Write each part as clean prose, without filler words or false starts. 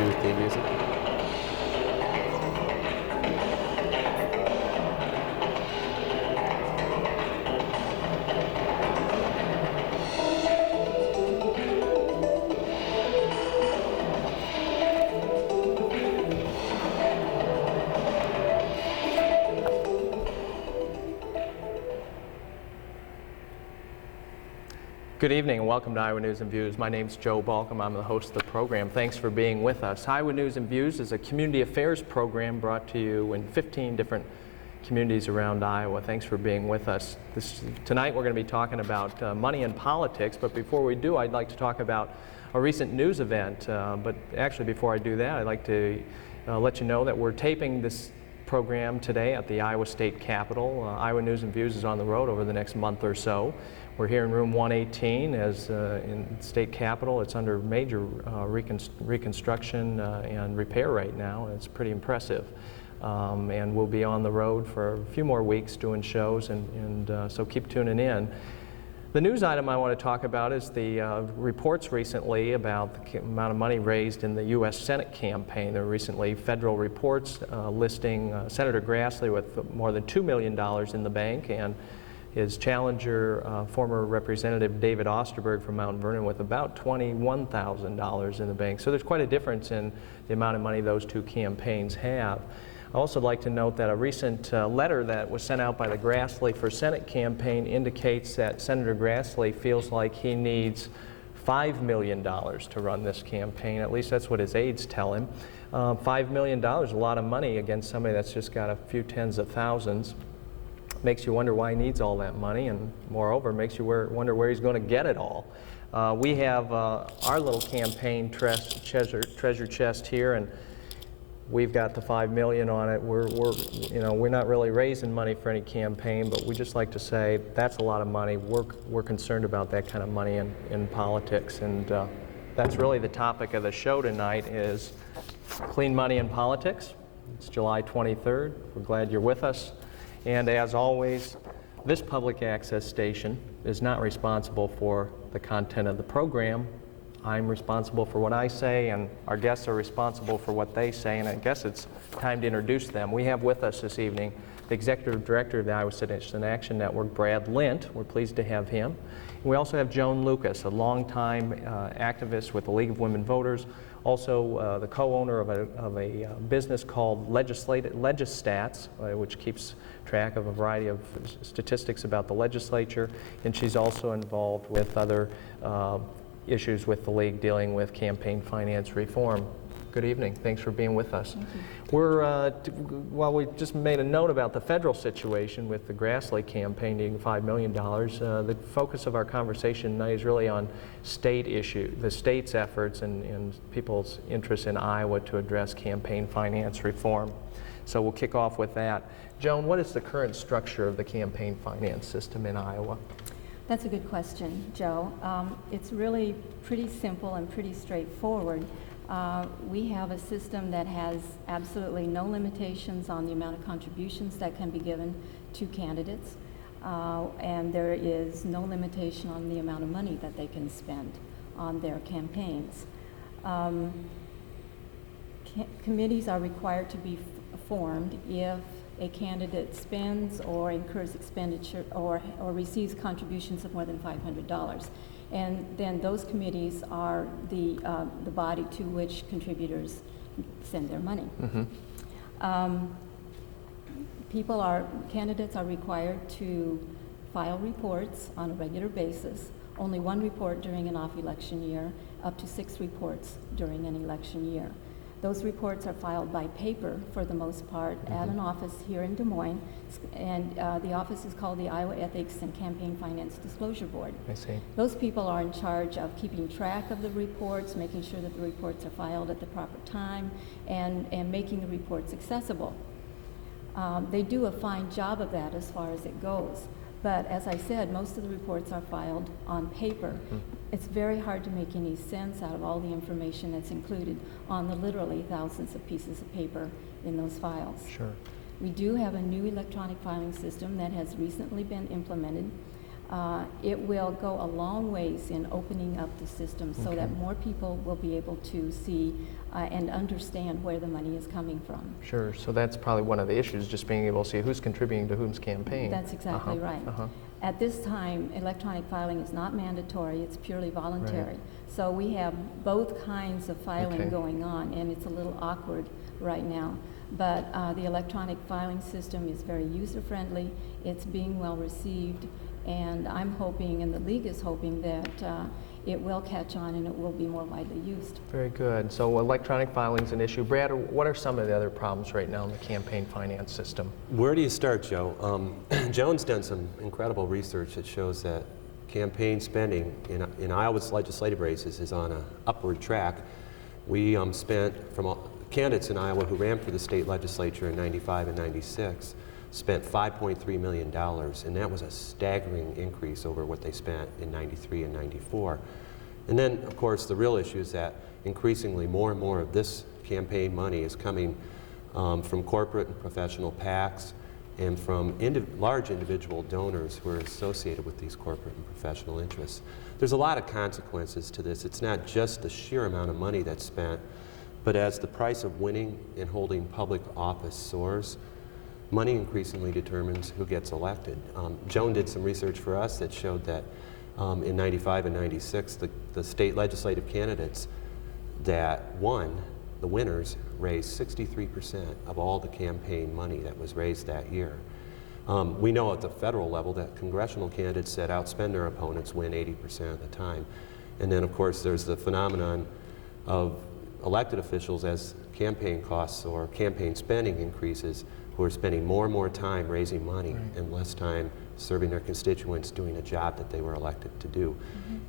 cue theme music. Good evening and welcome to Iowa News and Views. My name's Joe Balcom. I'm the host of the program. Thanks for being with us. Iowa News and Views is a community affairs program brought to you in 15 different communities around Iowa. Thanks for being with us. Tonight we're going to be talking about money and politics, but before we do, I'd like to talk about a recent news event. But actually, before I do that, I'd like to let you know that we're taping this program today at the Iowa State Capitol. Iowa News and Views is on the road over the next month or so. We're here in room 118 as in State Capitol. It's under major reconstruction and repair right now. It's pretty impressive. And we'll be on the road for a few more weeks doing shows, and so keep tuning in. The news item I want to talk about is the reports recently about the amount of money raised in the U.S. Senate campaign. There were recently federal reports listing Senator Grassley with more than $2 million in the bank, and his challenger, former Representative David Osterberg from Mount Vernon, with about $21,000 in the bank. So there's quite a difference in the amount of money those two campaigns have. I'd also like to note that a recent letter that was sent out by the Grassley for Senate campaign indicates that Senator Grassley feels like he needs $5 million to run this campaign. At least that's what his aides tell him. $5 million is a lot of money against somebody that's just got a few tens of thousands. Makes you wonder why he needs all that money, and moreover makes you wonder where he's going to get it all. We have our little campaign treasure chest here, and we've got the $5 million on it. We're not really raising money for any campaign, but we just like to say that's a lot of money. We're concerned about that kind of money in politics, and that's really the topic of the show tonight is clean money in politics. It's July 23rd. We're glad you're with us. And as always, this public access station is not responsible for the content of the program. I'm responsible for what I say, and our guests are responsible for what they say, and I guess it's time to introduce them. We have with us this evening the Executive Director of the Iowa Citizen Action Network, Brad Lint. We're pleased to have him. And we also have Joan Lucas, a longtime activist with the League of Women Voters, also the co-owner of a business called Legistats, which keeps track of a variety of statistics about the legislature, and she's also involved with other issues with the League dealing with campaign finance reform. Good evening. Thanks for being with us. Thank you. While we just made a note about the federal situation with the Grassley campaign needing $5 million, the focus of our conversation tonight is really on state issue, the state's efforts and people's interest in Iowa to address campaign finance reform. So we'll kick off with that. Joan, what is the current structure of the campaign finance system in Iowa? That's a good question, Joe. It's really pretty simple and pretty straightforward. We have a system that has absolutely no limitations on the amount of contributions that can be given to candidates, and there is no limitation on the amount of money that they can spend on their campaigns. Committees are required to be formed if a candidate spends or incurs expenditure or receives contributions of more than $500. And then those committees are the body to which contributors send their money. Mm-hmm. Candidates are required to file reports on a regular basis, only one report during an off-election year, up to 6 reports during an election year. Those reports are filed by paper for the most part at an office here in Des Moines, and the office is called the Iowa Ethics and Campaign Finance Disclosure Board. I see. Those people are in charge of keeping track of the reports, making sure that the reports are filed at the proper time, and making the reports accessible. They do a fine job of that as far as it goes. But as I said, most of the reports are filed on paper. It's very hard to make any sense out of all the information that's included on the literally thousands of pieces of paper in those files. Sure. We do have a new electronic filing system that has recently been implemented. it will go a long ways in opening up the system so that more people will be able to see and understand where the money is coming from. Sure, so that's probably one of the issues, just being able to see who's contributing to whom's campaign. That's exactly right. At this time, electronic filing is not mandatory, it's purely voluntary. Right. So we have both kinds of filing going on, and it's a little awkward right now. But the electronic filing system is very user-friendly, it's being well received, and I'm hoping, and the League is hoping, that it will catch on and it will be more widely used. Very good. So electronic filing is an issue. Brad, what are some of the other problems right now in the campaign finance system? Where do you start, Joe? Joan's done some incredible research that shows that campaign spending in Iowa's legislative races is on an upward track. We spent, from candidates in Iowa who ran for the state legislature in '95 and '96, spent $5.3 million, and that was a staggering increase over what they spent in '93 and '94. And then, of course, the real issue is that increasingly more and more of this campaign money is coming from corporate and professional PACs and from large individual donors who are associated with these corporate and professional interests. There's a lot of consequences to this. It's not just the sheer amount of money that's spent, but as the price of winning and holding public office soars, money increasingly determines who gets elected. Joan did some research for us that showed that in '95 and '96, the state legislative candidates that won, the winners, raised 63% of all the campaign money that was raised that year. We know at the federal level that congressional candidates that outspend their opponents win 80% of the time. And then, of course, there's the phenomenon of elected officials as campaign costs or campaign spending increases, who are spending more and more time raising money and less time serving their constituents doing a job that they were elected to do.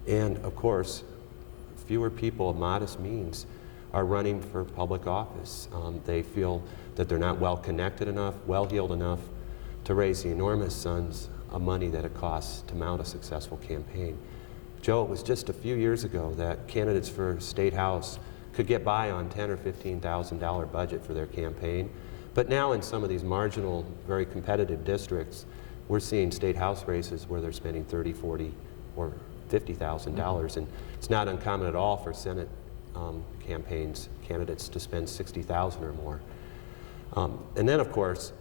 And of course, fewer people of modest means are running for public office. They feel that they're not well connected enough, well-heeled enough to raise the enormous sums of money that it costs to mount a successful campaign. Joe, it was just a few years ago that candidates for state house could get by on $10,000 or $15,000 budget for their campaign. But now in some of these marginal, very competitive districts, we're seeing state house races where they're spending $30,000, $40,000, or $50,000. And it's not uncommon at all for Senate campaigns, candidates to spend $60,000 or more. And then, of course,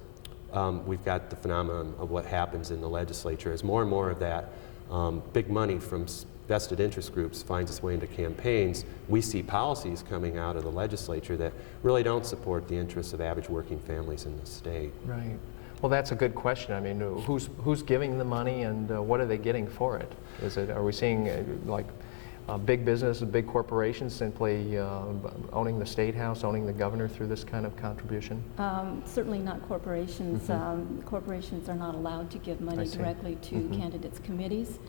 we've got the phenomenon of what happens in the legislature. As more and more of that big money from vested interest groups finds its way into campaigns, we see policies coming out of the legislature that really don't support the interests of average working families in the state. Right. Well, that's a good question. I mean, who's giving the money, and what are they getting for it? Are we seeing like big business, big corporations simply owning the state house, owning the governor through this kind of contribution? Certainly not corporations. Corporations are not allowed to give money directly to candidates' committees.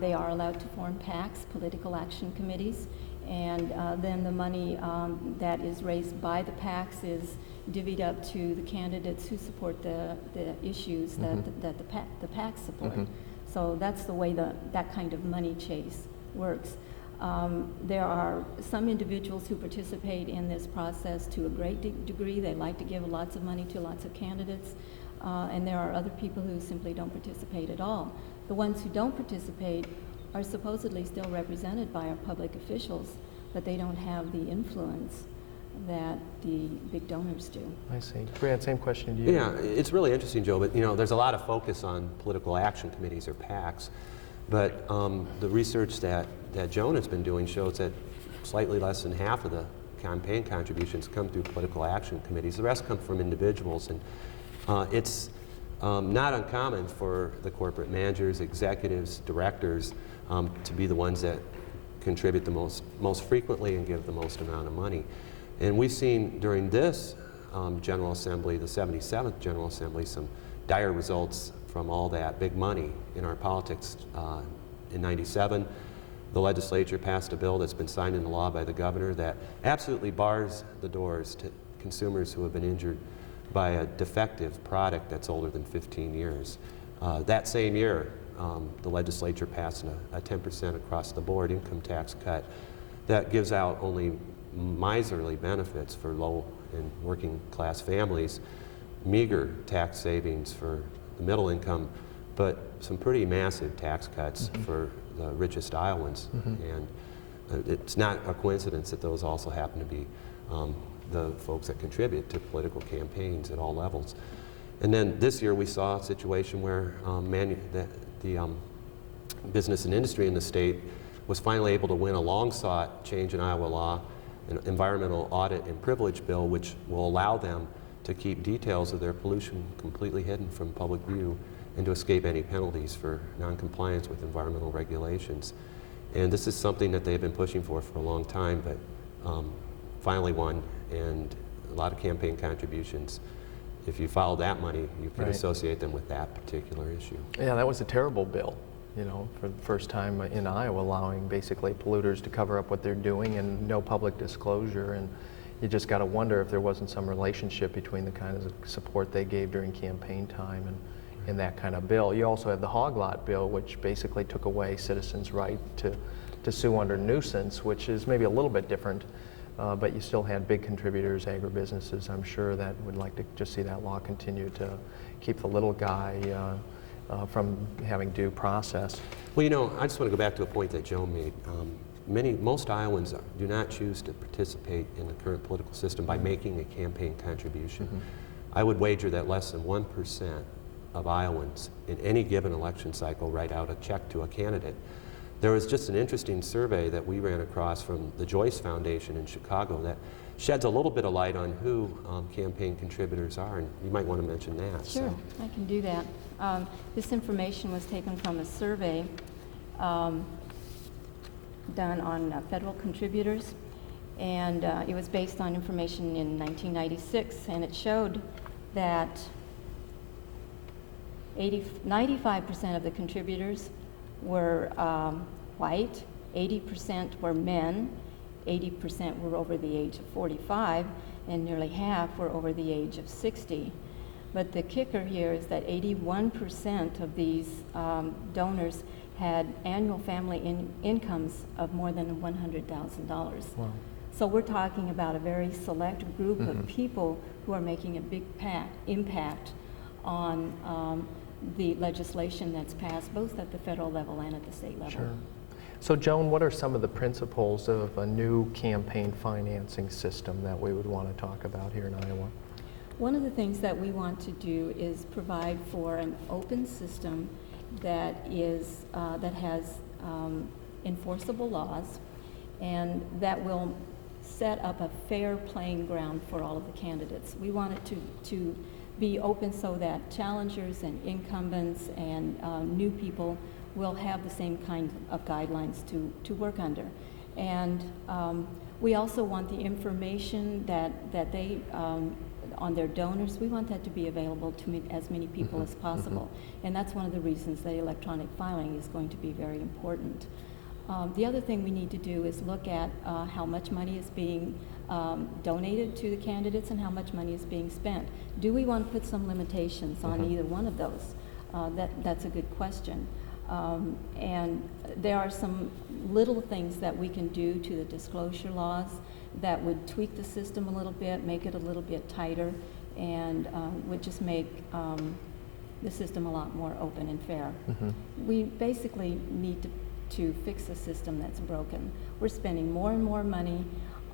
They are allowed to form PACs, political action committees, and then the money that is raised by the PACs is divvied up to the candidates who support the issues that the PACs support. So that's the way that kind of money chase works. There are some individuals who participate in this process to a great degree. They like to give lots of money to lots of candidates, and there are other people who simply don't participate at all. The ones who don't participate are supposedly still represented by our public officials, but they don't have the influence that the big donors do. I see. Brad, same question to you. Yeah, it's really interesting, Joe, but you know, there's a lot of focus on political action committees or PACs, but the research that Joan has been doing shows that slightly less than half of the campaign contributions come through political action committees. The rest come from individuals, and it's not uncommon for the corporate managers, executives, directors to be the ones that contribute the most frequently and give the most amount of money. And we've seen during this General Assembly, the 77th General Assembly, some dire results from all that big money in our politics. In '97, the legislature passed a bill that's been signed into law by the governor that absolutely bars the doors to consumers who have been injured by a defective product that's older than 15 years. That same year, the legislature passed a 10% across the board income tax cut that gives out only miserly benefits for low and working class families, meager tax savings for the middle income but some pretty massive tax cuts for the richest Iowans. And it's not a coincidence that those also happen to be the folks that contribute to political campaigns at all levels. And then this year we saw a situation where the business and industry in the state was finally able to win a long-sought change in Iowa law, an environmental audit and privilege bill, which will allow them to keep details of their pollution completely hidden from public view and to escape any penalties for non-compliance with environmental regulations. And this is something that they've been pushing for a long time, but finally won, and a lot of campaign contributions. If you follow that money, you can associate them with that particular issue. Yeah, that was a terrible bill, you know, for the first time in Iowa, allowing basically polluters to cover up what they're doing and no public disclosure. And you just got to wonder if there wasn't some relationship between the kind of support they gave during campaign time and that kind of bill. You also had the hog lot bill, which basically took away citizens' right to sue under nuisance, which is maybe a little bit different, but you still had big contributors, agribusinesses, I'm sure, that would like to just see that law continue to keep the little guy from having due process. Well, you know, I just want to go back to a point that Joan made. Most Iowans do not choose to participate in the current political system by making a campaign contribution. I would wager that less than 1% of Iowans in any given election cycle write out a check to a candidate. There was just an interesting survey that we ran across from the Joyce Foundation in Chicago that sheds a little bit of light on who campaign contributors are, and you might want to mention that. Sure, I can do that. This information was taken from a survey done on federal contributors, and it was based on information in 1996, and it showed that 95% of the contributors were white, 80% were men, 80% were over the age of 45, and nearly half were over the age of 60. But the kicker here is that 81% of these donors had annual family incomes of more than $100,000. Wow. So we're talking about a very select group of people who are making a big impact on the legislation that's passed both at the federal level and at the state level. Sure. So Joan, what are some of the principles of a new campaign financing system that we would want to talk about here in Iowa? One of the things that we want to do is provide for an open system that has enforceable laws and that will set up a fair playing ground for all of the candidates. We want it to be open so that challengers and incumbents and new people will have the same kind of guidelines to work under. And we also want the information that they on their donors, we want that to be available to as many people as possible. And that's one of the reasons that electronic filing is going to be very important. The other thing we need to do is look at how much money is being donated to the candidates and how much money is being spent. Do we want to put some limitations on either one of those? That's a good question. And there are some little things that we can do to the disclosure laws that would tweak the system a little bit, make it a little bit tighter, and would just make the system a lot more open and fair. We basically need to fix a system that's broken. We're spending more and more money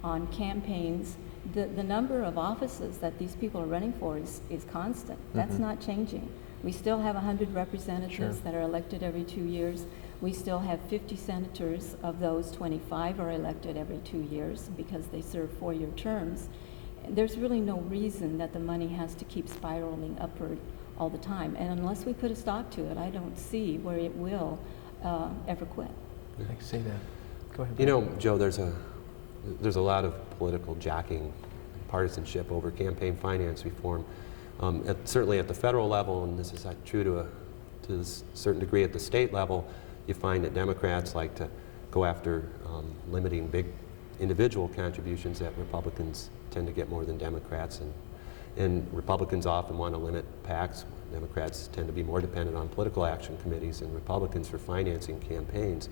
on campaigns. The number of offices that these people are running for is constant. That's not changing. We still have 100 representatives that are elected every 2 years. We still have 50 senators. Of those, 25 are elected every 2 years because they serve 4-year terms. There's really no reason that the money has to keep spiraling upward all the time. And unless we put a stop to it, I don't see where it will ever quit. I can see that. Go ahead. You know, Joe, there's a lot of political jockeying, partisanship over campaign finance reform. Certainly at the federal level, and this is true to a certain degree at the state level, you find that Democrats like to go after limiting big individual contributions that Republicans tend to get more than Democrats, and Republicans often want to limit PACs. Democrats tend to be more dependent on political action committees and Republicans for financing campaigns.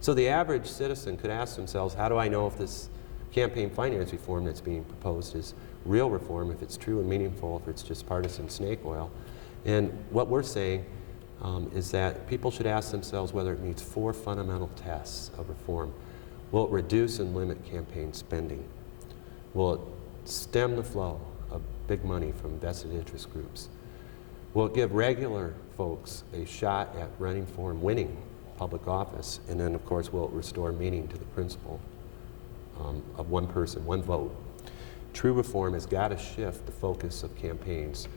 So the average citizen could ask themselves, how do I know if this campaign finance reform that's being proposed is real reform, if it's true and meaningful, if it's just partisan snake oil? And what we're saying, is that people should ask themselves whether it meets 4 fundamental tests of reform. Will it reduce and limit campaign spending? Will it stem the flow of big money from vested interest groups? Will it give regular folks a shot at running for and winning public office? And then, of course, will it restore meaning to the principle of one person, one vote? True reform has got to shift the focus of campaigns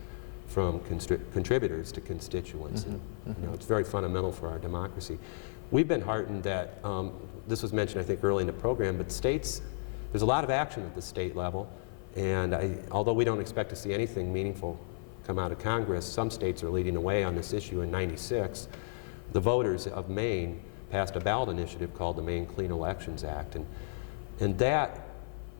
from contributors to constituents. And, you know, it's very fundamental for our democracy. We've been heartened that, this was mentioned I think early in the program, but states, there's a lot of action at the state level, and although we don't expect to see anything meaningful come out of Congress, some states are leading the way on this issue. In '96, the voters of Maine passed a ballot initiative called the Maine Clean Elections Act, and that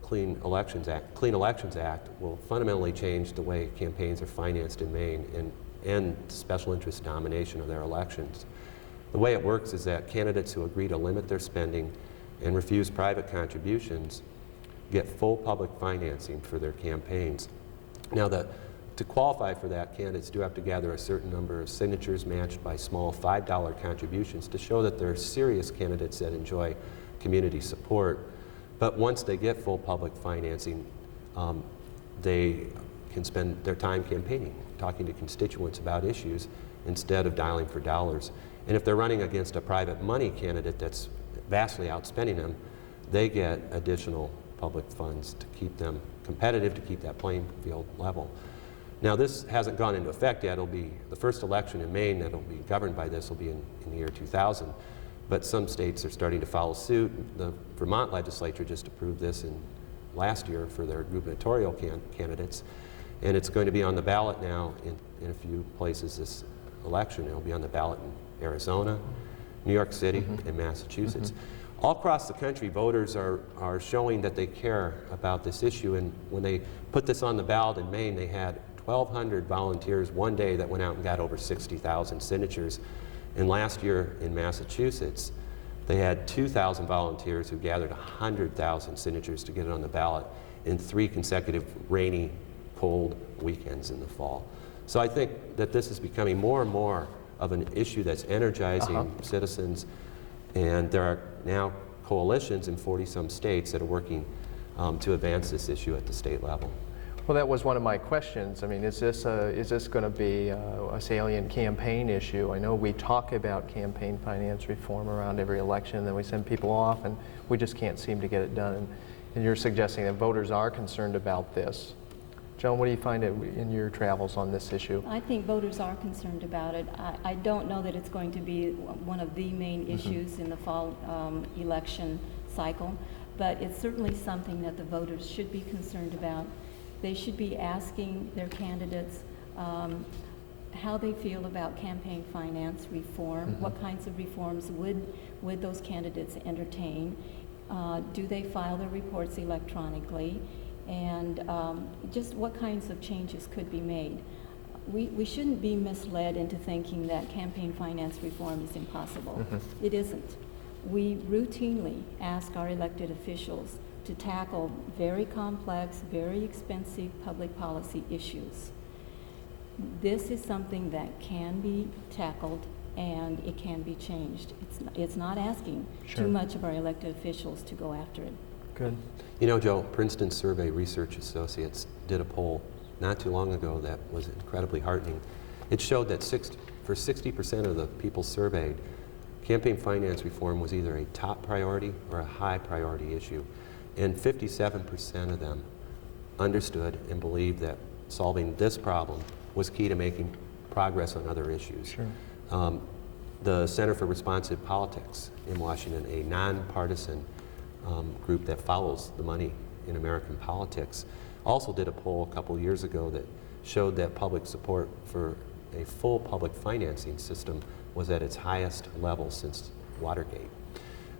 Clean Elections Act will fundamentally change the way campaigns are financed in Maine and end special interest domination of their elections. The way it works is that candidates who agree to limit their spending and refuse private contributions get full public financing for their campaigns. Now, to qualify for that, candidates do have to gather a certain number of signatures matched by small $5 contributions to show that they're serious candidates that enjoy community support. But once they get full public financing, they can spend their time campaigning, talking to constituents about issues instead of dialing for dollars. And if they're running against a private money candidate that's vastly outspending them, they get additional public funds to keep them competitive, to keep that playing field level. Now, this hasn't gone into effect yet. It'll be the first election in Maine that'll be governed by this will be in the year 2000. But some states are starting to follow suit. The Vermont legislature just approved this last year for their gubernatorial candidates. And it's going to be on the ballot now in a few places this election. It'll be on the ballot in Arizona, New York City, and Massachusetts. All across the country, voters are showing that they care about this issue. And when they put this on the ballot in Maine, they had 1,200 volunteers one day that went out and got over 60,000 signatures. And last year in Massachusetts, they had 2,000 volunteers who gathered 100,000 signatures to get it on the ballot in 3 consecutive rainy, cold weekends in the fall. So I think that this is becoming more and more of an issue that's energizing citizens, and there are now coalitions in 40-some states that are working to advance this issue at the state level. Well, that was one of my questions. I mean, is this going to be a salient campaign issue? I know we talk about campaign finance reform around every election, and then we send people off, and we just can't seem to get it done. And you're suggesting that voters are concerned about this. Joan, what do you find in your travels on this issue? I think voters are concerned about it. I don't know that it's going to be one of the main issues in the fall election cycle, but it's certainly something that the voters should be concerned about. They should be asking their candidates how they feel about campaign finance reform, what kinds of reforms would those candidates entertain, do they file their reports electronically, and just what kinds of changes could be made. We shouldn't be misled into thinking that campaign finance reform is impossible. It isn't. We routinely ask our elected officials to tackle very complex, very expensive public policy issues. This is something that can be tackled and it can be changed. It's not asking too much of our elected officials to go after it. Good. You know, Joe, Princeton Survey Research Associates did a poll not too long ago that was incredibly heartening. It showed that for 60% of the people surveyed, campaign finance reform was either a top priority or a high priority issue. And 57% of them understood and believed that solving this problem was key to making progress on other issues. Sure. The Center for Responsive Politics in Washington, a nonpartisan group that follows the money in American politics, also did a poll a couple years ago that showed that public support for a full public financing system was at its highest level since Watergate.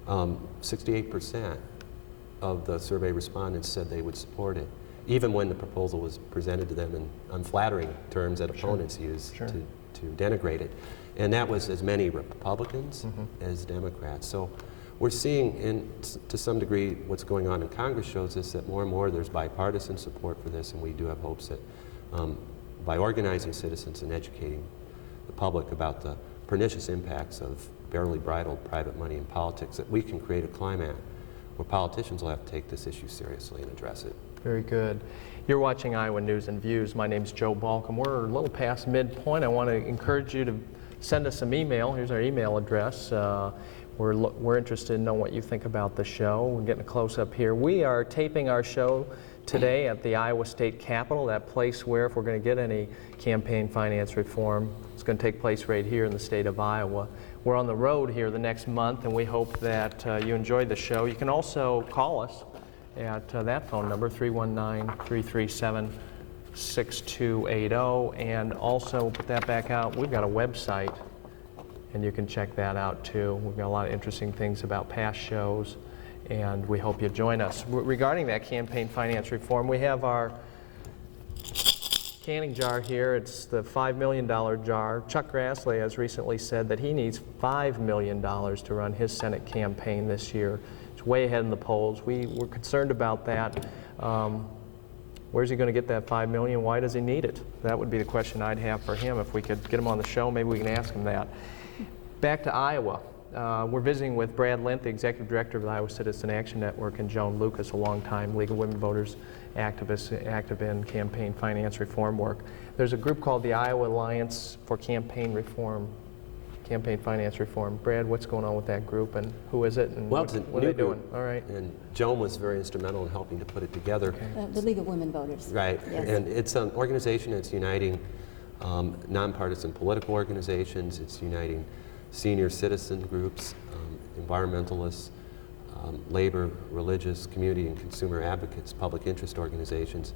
68% of the survey respondents said they would support it, even when the proposal was presented to them in unflattering terms that opponents use to denigrate it. And that was as many Republicans as Democrats. So we're seeing, to some degree, what's going on in Congress shows us that more and more there's bipartisan support for this, and we do have hopes that by organizing citizens and educating the public about the pernicious impacts of barely bridled private money in politics, that we can create a climate where politicians will have to take this issue seriously and address it. Very good. You're watching Iowa News and Views. My name's Joe Balcom. We're a little past midpoint. I want to encourage you to send us some email. Here's our email address. We're interested in knowing what you think about the show. We're getting a close-up here. We are taping our show today at the Iowa State Capitol, that place where, if we're going to get any campaign finance reform, it's going to take place right here in the state of Iowa. We're on the road here the next month, and we hope that you enjoyed the show. You can also call us at that phone number, 319-337-6280, and also put that back out. We've got a website, and you can check that out too. We've got a lot of interesting things about past shows, and we hope you join us. Regarding that campaign finance reform, we have our canning jar here. It's the $5 million jar. Chuck Grassley has recently said that he needs $5 million to run his Senate campaign this year. It's way ahead in the polls. We're concerned about that. Where's he going to get that $5 million? Why does he need it? That would be the question I'd have for him. If we could get him on the show, maybe we can ask him that. Back to Iowa. We're visiting with Brad Lint, the Executive Director of the Iowa Citizen Action Network, and Joan Lucas, a longtime League of Women Voters activist, active in campaign finance reform work. There's a group called the Iowa Alliance for Campaign Reform, Campaign Finance Reform. Brad, what's going on with that group, and who is it, and Well, what it's a are new they doing? group, All right. and Joan was very instrumental in helping to put it together. Okay. The League of Women Voters. Right, Yes. and it's an organization that's uniting nonpartisan political organizations. It's uniting senior citizen groups, environmentalists, labor, religious, community and consumer advocates, public interest organizations.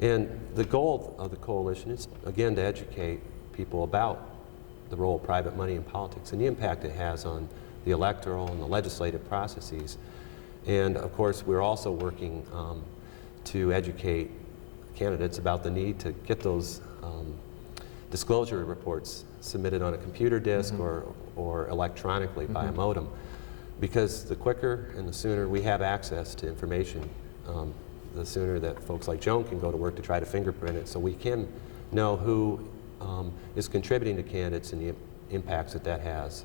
And the goal of the coalition is, again, to educate people about the role of private money in politics and the impact it has on the electoral and the legislative processes. And of course, we're also working to educate candidates about the need to get those disclosure reports submitted on a computer disk or electronically by a modem. Because the quicker and the sooner we have access to information, the sooner that folks like Joan can go to work to try to fingerprint it, so we can know who is contributing to candidates and the impacts that that has.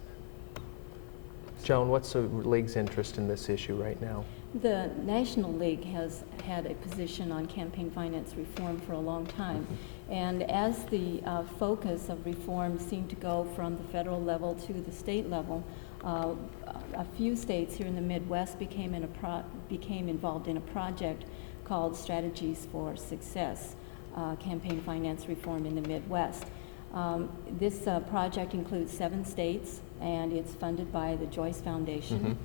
Joan, what's the League's interest in this issue right now? The National League has had a position on campaign finance reform for a long time. And as the focus of reform seemed to go from the federal level to the state level, a few states here in the Midwest became involved in a project called Strategies for Success, campaign finance reform in the Midwest. This project includes 7 states, and it's funded by the Joyce Foundation.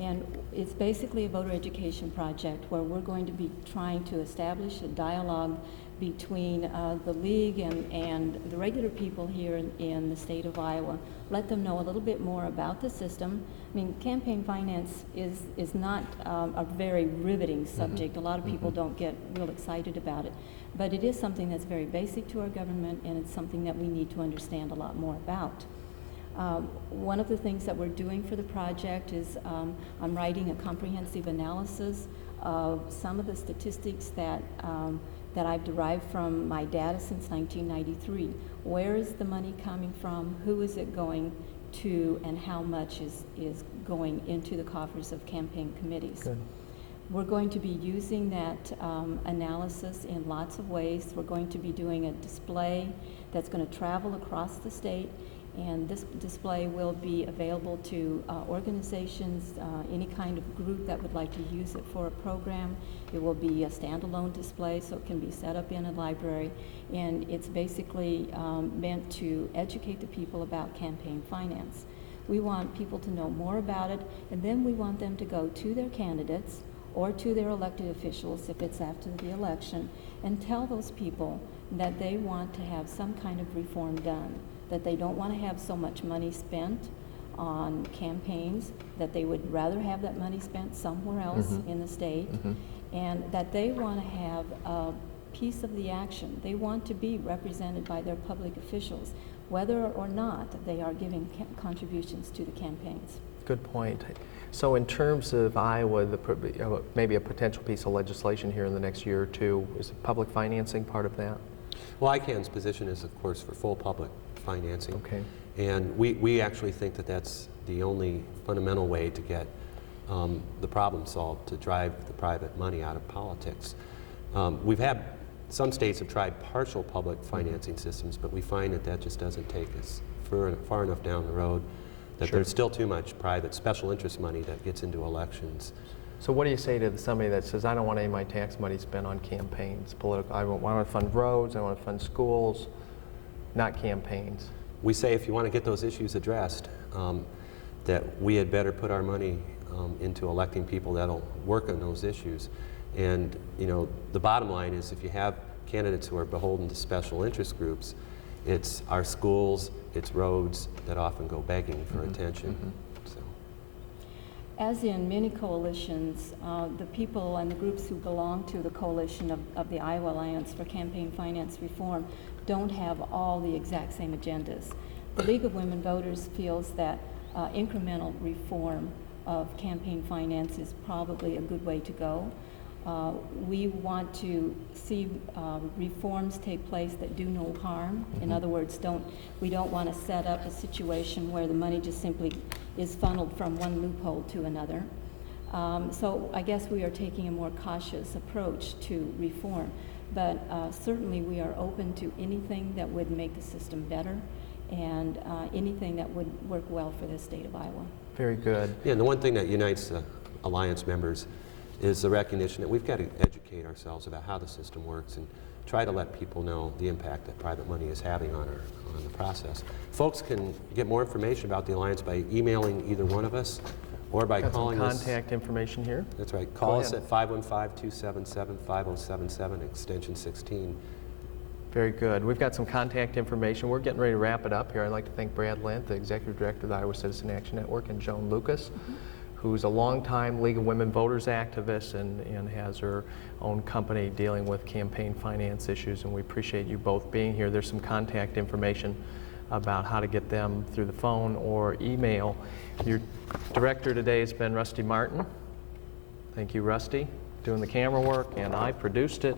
And it's basically a voter education project where we're going to be trying to establish a dialogue between the League and the regular people here in the state of Iowa, let them know a little bit more about the system. I mean, campaign finance is not a very riveting subject. A lot of people don't get real excited about it, but it is something that's very basic to our government, and it's something that we need to understand a lot more about. One of the things that we're doing for the project is I'm writing a comprehensive analysis of some of the statistics that I've derived from my data since 1993. Where is the money coming from? Who is it going to? And how much is going into the coffers of campaign committees? Good. We're going to be using that analysis in lots of ways. We're going to be doing a display that's going to travel across the state, and this display will be available to organizations, any kind of group that would like to use it for a program. It will be a standalone display, so it can be set up in a library, and it's basically meant to educate the people about campaign finance. We want people to know more about it, and then we want them to go to their candidates or to their elected officials if it's after the election, and tell those people that they want to have some kind of reform done, that they don't want to have so much money spent on campaigns, that they would rather have that money spent somewhere else in the state, and that they want to have a piece of the action. They want to be represented by their public officials, whether or not they are giving contributions to the campaigns. Good point. So in terms of Iowa, maybe a potential piece of legislation here in the next year or two, is public financing part of that? Well, ICANN's position is, of course, for full public financing. Okay. And we actually think that that's the only fundamental way to get the problem solved, to drive the private money out of politics. We've had, some states have tried partial public financing systems, but we find that that just doesn't take us far enough down the road, that Sure. there's still too much private special interest money that gets into elections. So what do you say to somebody that says, I don't want any of my tax money spent on campaigns, political, I want to fund roads, I want to fund schools, not campaigns? We say if you want to get those issues addressed, that we had better put our money into electing people that'll work on those issues. And you know, the bottom line is if you have candidates who are beholden to special interest groups, it's our schools, it's roads that often go begging for attention. So. As in many coalitions, the people and the groups who belong to the coalition of the Iowa Alliance for Campaign Finance Reform don't have all the exact same agendas. The League of Women Voters feels that incremental reform of campaign finance is probably a good way to go. We want to see reforms take place that do no harm. In other words, we don't want to set up a situation where the money just simply is funneled from one loophole to another. So I guess we are taking a more cautious approach to reform. But certainly we are open to anything that would make the system better and anything that would work well for the state of Iowa. Very good. Yeah, and the one thing that unites the Alliance members is the recognition that we've got to educate ourselves about how the system works and try to let people know the impact that private money is having on the process. Folks can get more information about the Alliance by emailing either one of us or by Got calling some us. contact information here. That's right. Go Call us ahead. at 515-277-5077, extension 16. Very good. We've got some contact information. We're getting ready to wrap it up here. I'd like to thank Brad Lint, the Executive Director of the Iowa Citizen Action Network, and Joan Lucas, who's a longtime League of Women Voters activist and has her own company dealing with campaign finance issues, and we appreciate you both being here. There's some contact information about how to get them through the phone or email. Your director today has been Rusty Martin. Thank you, Rusty, doing the camera work, and I produced it.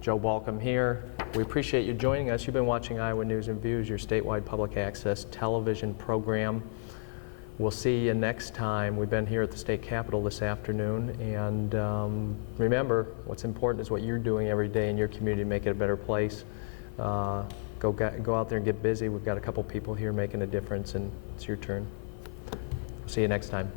Joe Balcom here. We appreciate you joining us. You've been watching Iowa News and Views, your statewide public access television program. We'll see you next time. We've been here at the state capitol this afternoon, and remember, what's important is what you're doing every day in your community to make it a better place. Go out there and get busy. We've got a couple people here making a difference, and it's your turn. See you next time.